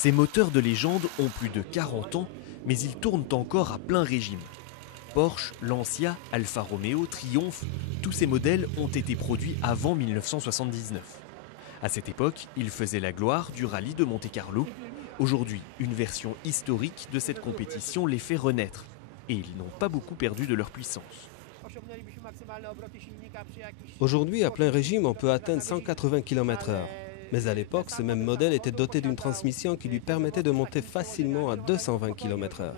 Ces moteurs de légende ont plus de 40 ans, mais ils tournent encore à plein régime. Porsche, Lancia, Alfa Romeo, Triumph, tous ces modèles ont été produits avant 1979. À cette époque, ils faisaient la gloire du rallye de Monte-Carlo. Aujourd'hui, une version historique de cette compétition les fait renaître. Et ils n'ont pas beaucoup perdu de leur puissance. Aujourd'hui, à plein régime, on peut atteindre 180 km/h. Mais à l'époque, ce même modèle était doté d'une transmission qui lui permettait de monter facilement à 220 km/h.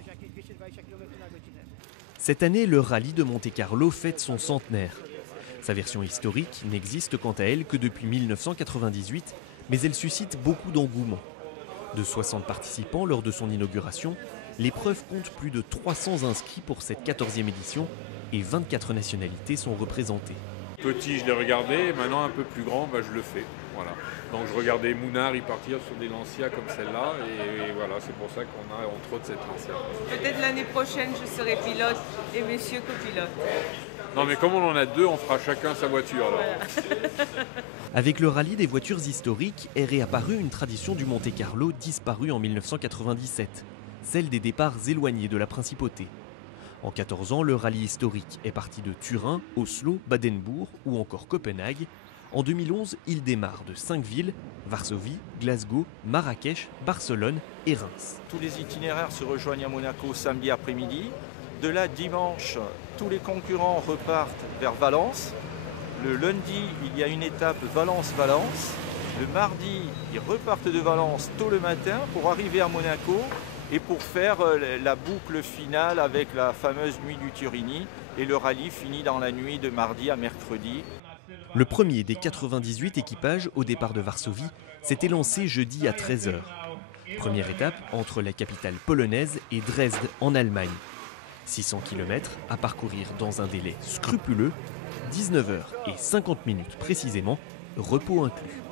Cette année, le rallye de Monte-Carlo fête son centenaire. Sa version historique n'existe quant à elle que depuis 1998, mais elle suscite beaucoup d'engouement. De 60 participants lors de son inauguration, l'épreuve compte plus de 300 inscrits pour cette 14e édition et 24 nationalités sont représentées. Petit, je l'ai regardé, maintenant un peu plus grand, je le fais. Voilà. Donc je regardais Mounard y partir sur des Lancia comme celle-là, et voilà, c'est pour ça qu'on a entre autres cette Lancia. Peut-être l'année prochaine, je serai pilote et messieurs copilote. Non mais comme on en a deux, on fera chacun sa voiture alors. Voilà. Avec le rallye des voitures historiques est réapparue une tradition du Monte-Carlo disparue en 1997, celle des départs éloignés de la principauté. En 14 ans, le rallye historique est parti de Turin, Oslo, Badenbourg ou encore Copenhague. En 2011, il démarre de 5 villes, Varsovie, Glasgow, Marrakech, Barcelone et Reims. Tous les itinéraires se rejoignent à Monaco samedi après-midi. De là, dimanche, tous les concurrents repartent vers Valence. Le lundi, il y a une étape Valence-Valence. Le mardi, ils repartent de Valence tôt le matin pour arriver à Monaco et pour faire la boucle finale avec la fameuse nuit du Turini. Et le rallye finit dans la nuit de mardi à mercredi. Le premier des 98 équipages au départ de Varsovie s'était lancé jeudi à 13 h. Première étape entre la capitale polonaise et Dresde en Allemagne. 600 km à parcourir dans un délai scrupuleux, 19 h et 50 minutes précisément, repos inclus.